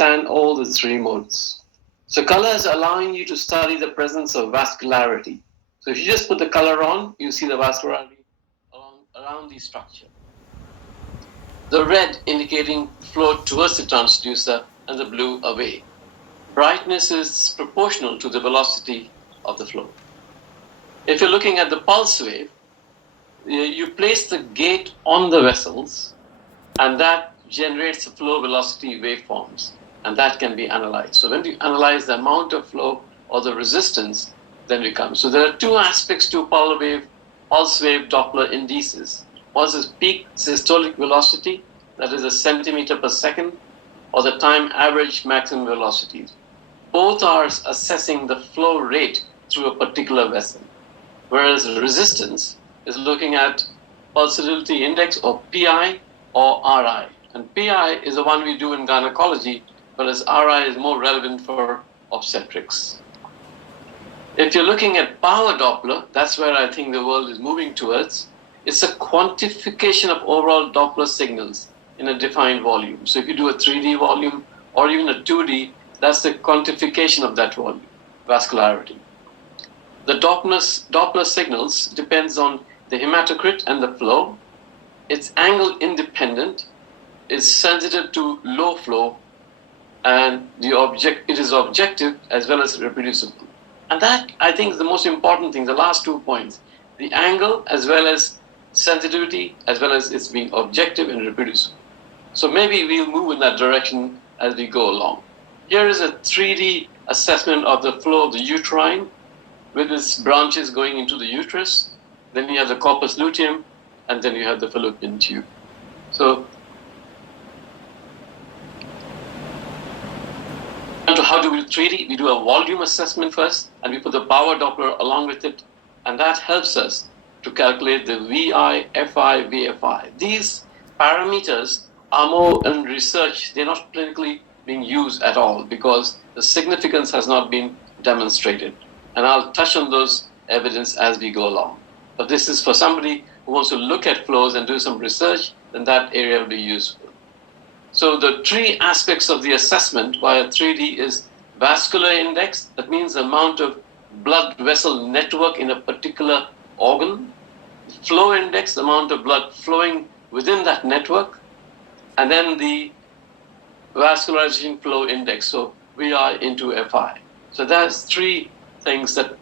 understand all the three modes. So color is allowing you to study the presence of vascularity. So if you just put the color on, you see the vascularity around the structure. The red indicating flow towards the transducer and the blue away. Brightness is proportional to the velocity of the flow. If you're looking at the pulse wave, you place the gate on the vessels, and that generates the flow velocity waveforms, and that can be analyzed. So when you analyze the amount of flow or the resistance, then we come. So there are two aspects to pulse wave Doppler indices. One is peak systolic velocity, that is a centimeter per second, or the time average maximum velocity. Both are assessing the flow rate through a particular vessel, whereas resistance is looking at pulsatility index, or PI, or RI. And PI is the one we do in gynecology, whereas RI is more relevant for obstetrics. If you're looking at power Doppler, that's where I think the world is moving towards. It's a quantification of overall Doppler signals in a defined volume. So if you do a 3D volume or even a 2D, that's the quantification of that volume, vascularity. The Doppler signals depends on the hematocrit and the flow. It's angle independent, it's sensitive to low flow, and it is objective as well as reproducible. And that, I think, is the most important thing, the last 2 points. The angle as well as sensitivity, as well as it's being objective and reproducible. So maybe we'll move in that direction as we go along. Here is a 3D assessment of the flow of the uterine with its branches going into the uterus. Then you have the corpus luteum, and then you have the fallopian tube. So, how do we 3D? We do a volume assessment first, and we put the power Doppler along with it, and that helps us to calculate the VI, FI, VFI. These parameters are more in research. They're not clinically being used at all because the significance has not been demonstrated. And I'll touch on those evidence as we go along. But this is for somebody who wants to look at flows and do some research, then that area will be useful. So the three aspects of the assessment via 3D is vascular index, that means the amount of blood vessel network in a particular organ. Flow index, the amount of blood flowing within that network. And then the vascularization flow index, so VI into FI. So that's three things that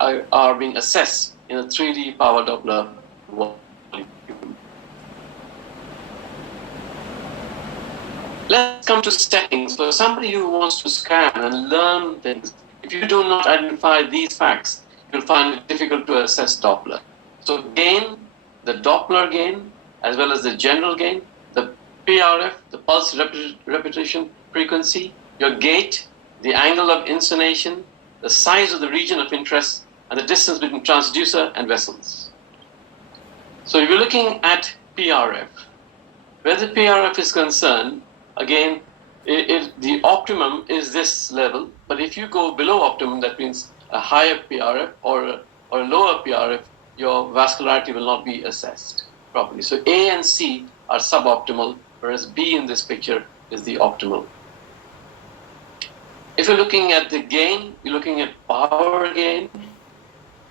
are being assessed in a 3D power Doppler volume. Let's come to settings. For somebody who wants to scan and learn things, if you do not identify these facts, you'll find it difficult to assess Doppler. So gain, the Doppler gain, as well as the general gain, the PRF, the pulse repetition frequency, your gate, the angle of insonation, the size of the region of interest, and the distance between transducer and vessels. So if you're looking at PRF, where the PRF is concerned, again, the optimum is this level, but if you go below optimum, that means a higher PRF or a lower PRF, your vascularity will not be assessed properly. So A and C are suboptimal, whereas B in this picture is the optimal. If you're looking at the gain, you're looking at power gain.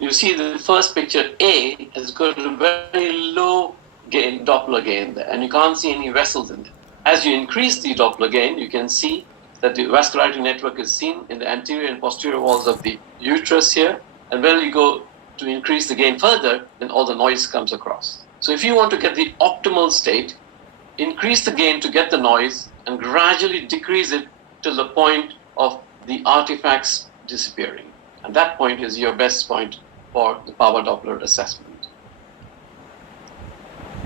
You see the first picture, A, has got a very low gain, Doppler gain there, and you can't see any vessels in it. As you increase the Doppler gain, you can see that the vascularity network is seen in the anterior and posterior walls of the uterus here. And when you go to increase the gain further, then all the noise comes across. So if you want to get the optimal state, increase the gain to get the noise and gradually decrease it till the point of the artifacts disappearing. And that point is your best point for the power Doppler assessment.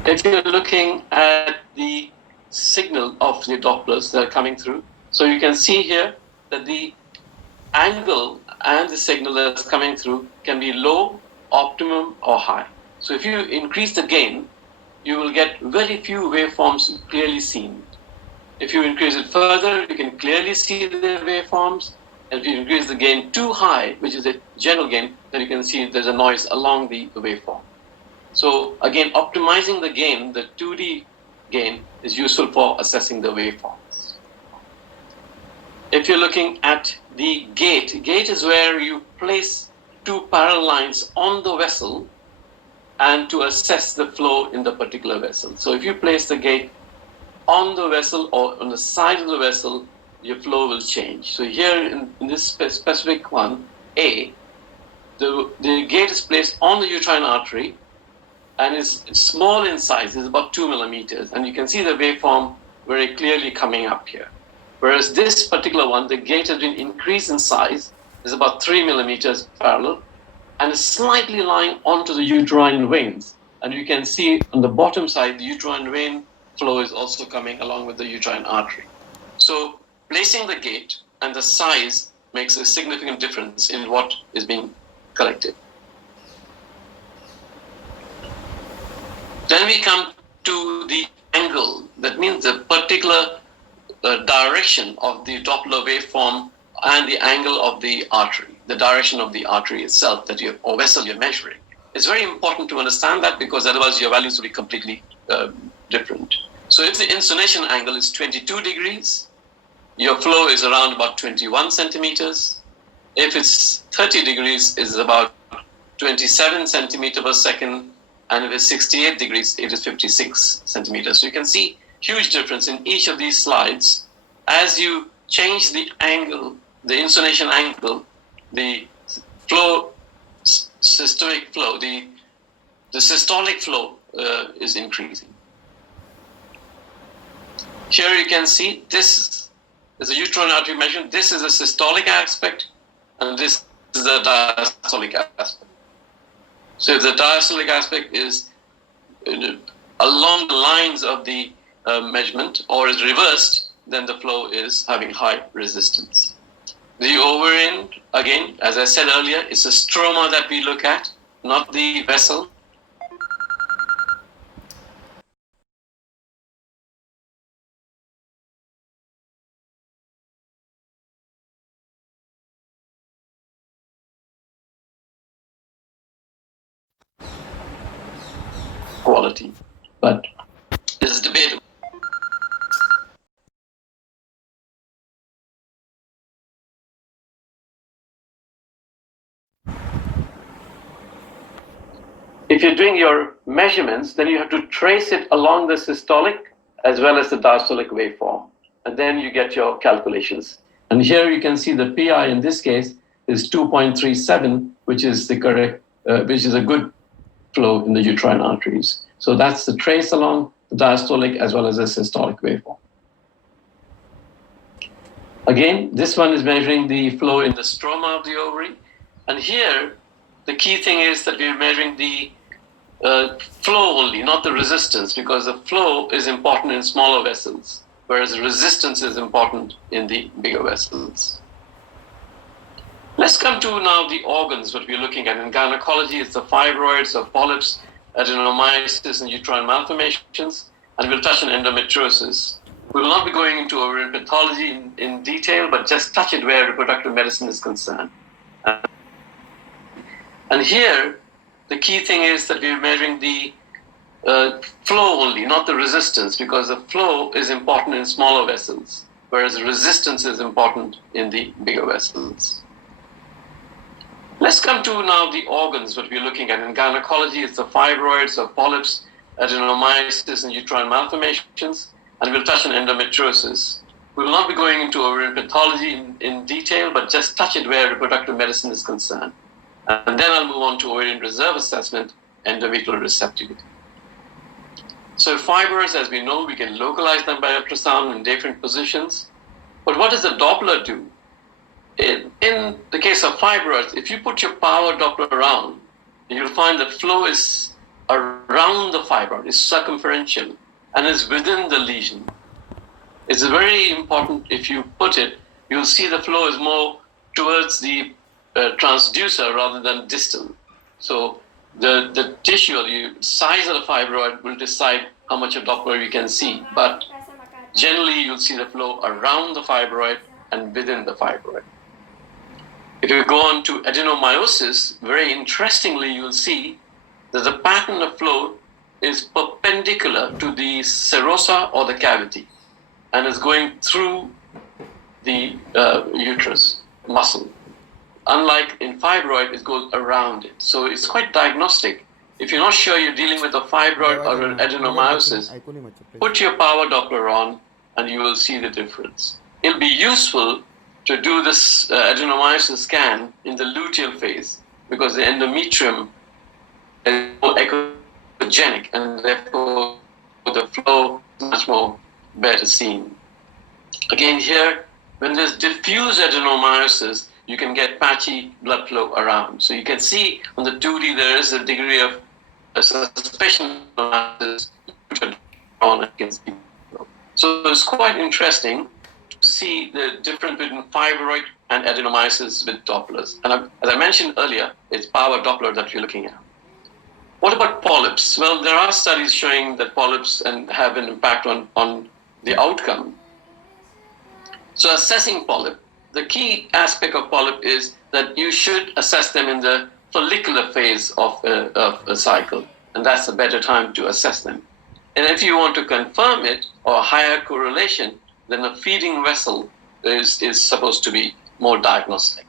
If you're looking at the signal of the Dopplers that are coming through, so you can see here that the angle and the signal that's coming through can be low, optimum, or high. So if you increase the gain, you will get very few waveforms clearly seen. If you increase it further, you can clearly see the waveforms. And if you increase the gain too high, which is a general gain, then you can see there's a noise along the waveform. So again, optimizing the gain, the 2D gain, is useful for assessing the waveforms. if you're looking at the gate, gate is where you place two parallel lines on the vessel and to assess the flow in the particular vessel. So if you place the gate on the vessel or on the side of the vessel, your flow will change. So here in this specific one, A, the gate is placed on the uterine artery and is small in size, it's about 2 millimeters, and you can see the waveform very clearly coming up here. Whereas this particular one, the gate has been increased in size, is about 3 millimeters parallel, and is slightly lying onto the uterine veins. And you can see on the bottom side, the uterine vein flow is also coming along with the uterine artery. So placing the gate and the size makes a significant difference in what is being collected. Then we come to the angle. That means the particular direction of the Doppler waveform and the angle of the artery, the direction of the artery itself or vessel you're measuring. It's very important to understand that, because otherwise your values will be completely different. So if the insonation angle is 22 degrees, your flow is around about 21 centimeters. If it's 30 degrees, it's about 27 centimeters per second. And if it's 68 degrees, it is 56 centimeters. So you can see huge difference in each of these slides. As you change the angle, the insonation angle, the flow, systolic flow, the systolic flow is increasing. Here you can see this is a uterine artery measurement. This is a systolic aspect, and this is the diastolic aspect. So if the diastolic aspect is along the lines of the measurement or is reversed, then the flow is having high resistance. The ovarian, again, as I said earlier, it's a stroma that we look at, not the vessel. Quality, but this is debatable. If you're doing your measurements, then you have to trace it along the systolic as well as the diastolic waveform, and then you get your calculations. And here you can see the PI in this case is 2.37, which is the correct, which is a good flow in the uterine arteries. So that's the trace along the diastolic as well as the systolic waveform. Again, this one is measuring the flow in the stroma of the ovary. And here, the key thing is that we're measuring the flow only, not the resistance, because the flow is important in smaller vessels, whereas resistance is important in the bigger vessels. Let's come to now the organs, what we're looking at. In gynecology, it's the fibroids or polyps, adenomyosis and uterine malformations, and we'll touch on endometriosis. We will not be going into ovarian pathology in detail, but just touch it where reproductive medicine is concerned. And here, the key thing is that we're measuring the flow only, not the resistance, because the flow is important in smaller vessels, whereas resistance is important in the bigger vessels. Let's come to now the organs, what we're looking at. In gynecology, it's the fibroids or polyps, adenomyosis and uterine malformations, and we'll touch on endometriosis. We will not be going into ovarian pathology in detail, but just touch it where reproductive medicine is concerned. And then I'll move on to ovarian reserve assessment, endometrial receptivity. So fibroids, as we know, we can localize them by ultrasound in different positions. But what does the Doppler do? In the case of fibroids, if you put your power Doppler around, you'll find the flow is around the fibroid, is circumferential, and is within the lesion. It's very important. If you put it, you'll see the flow is more towards the transducer rather than distal. So the tissue or the size of the fibroid will decide how much of Doppler you can see. But generally, you'll see the flow around the fibroid and within the fibroid. If you go on to adenomyosis, very interestingly, you'll see that the pattern of flow is perpendicular to the serosa or the cavity and is going through the uterus muscle. Unlike in fibroid, it goes around it. So it's quite diagnostic. If you're not sure you're dealing with a fibroid or an adenomyosis, put your power Doppler on and you will see the difference. It'll be useful to do this adenomyosis scan in the luteal phase because the endometrium is more echogenic and therefore the flow is much more better seen. Again here, when there's diffuse adenomyosis, you can get patchy blood flow around. So you can see on the 2D there is a degree of suspicion of so it's quite interesting to see the difference between fibroid and adenomyosis with Dopplers. And as I mentioned earlier, it's power Doppler that you're looking at. What about polyps? Well, there are studies showing that polyps have an impact on the outcome. So assessing polyp, the key aspect of polyp is that you should assess them in the follicular phase of a cycle, and that's a better time to assess them. And if you want to confirm it or a higher correlation, then a feeding vessel is supposed to be more diagnostic.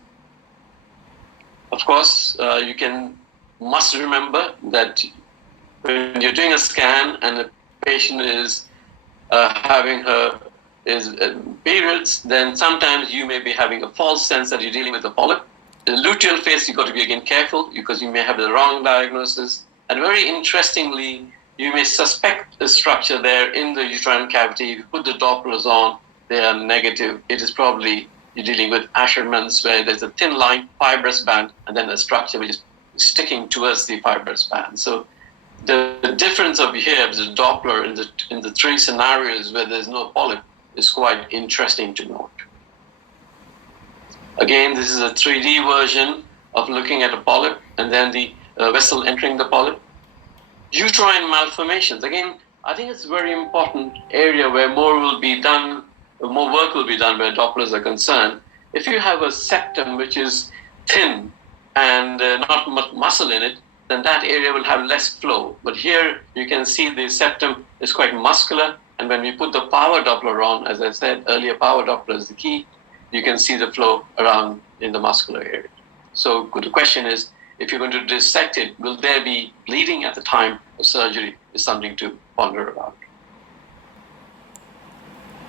Of course, you must remember that when you're doing a scan and the patient is having her periods, then sometimes you may be having a false sense that you're dealing with a polyp. In the luteal phase, you've got to be again careful because you may have the wrong diagnosis. And very interestingly, you may suspect a structure there in the uterine cavity. If you put the Dopplers on, they are negative. It is probably you're dealing with Asherman's, where there's a thin line, fibrous band, and then a structure which is sticking towards the fibrous band. So the difference of here is the Doppler in the three scenarios where there's no polyp is quite interesting to note. Again, this is a 3D version of looking at a polyp and then the vessel entering the polyp. Uterine malformations. Again, I think it's a very important area where more work will be done where Dopplers are concerned. If you have a septum which is thin and not much muscle in it, then that area will have less flow. But here you can see the septum is quite muscular, and when we put the power Doppler on, as I said earlier, power Doppler is the key, you can see the flow around in the muscular area. So the question is, if you're going to dissect it, will there be bleeding at the time of surgery is something to ponder about.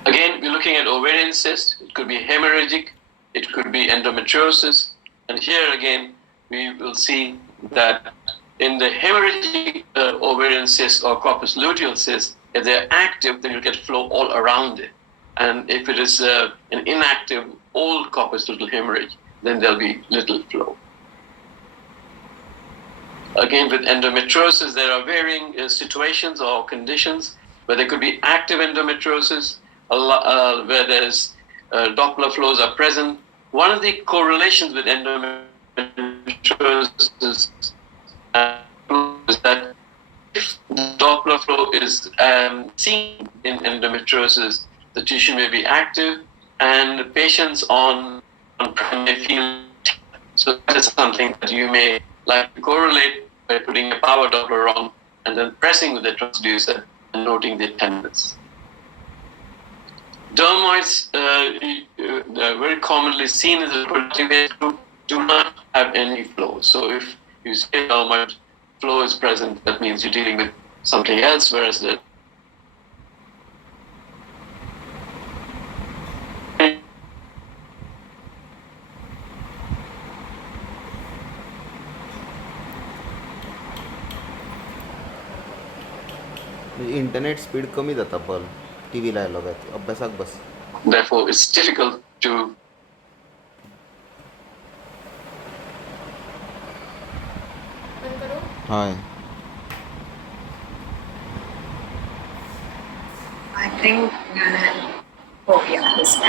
Again, we're looking at ovarian cyst. It could be hemorrhagic. It could be endometriosis. And here again, we will see that in the hemorrhagic ovarian cyst or corpus luteal cyst, if they're active, then you'll get flow all around it. And if it is an inactive old corpus luteal hemorrhage, then there'll be little flow. Again, with endometriosis, there are varying situations or conditions where there could be active endometriosis, where there's Doppler flows are present. One of the correlations with endometriosis is that if Doppler flow is seen in endometriosis, the tissue may be active and patients on may feel. So that is something that you may like to correlate by putting a power Doppler on and then pressing with the transducer and noting the attendance. Dermoids, very commonly seen as a productive age group, do not have any flow. So if you say dermoid flow is present, that means you're dealing with something else, whereas the internet speed कमी जाता पण TV लायलो काय अभ्यासाक बस. Therefore, it's difficult to hi I think ഞാൻ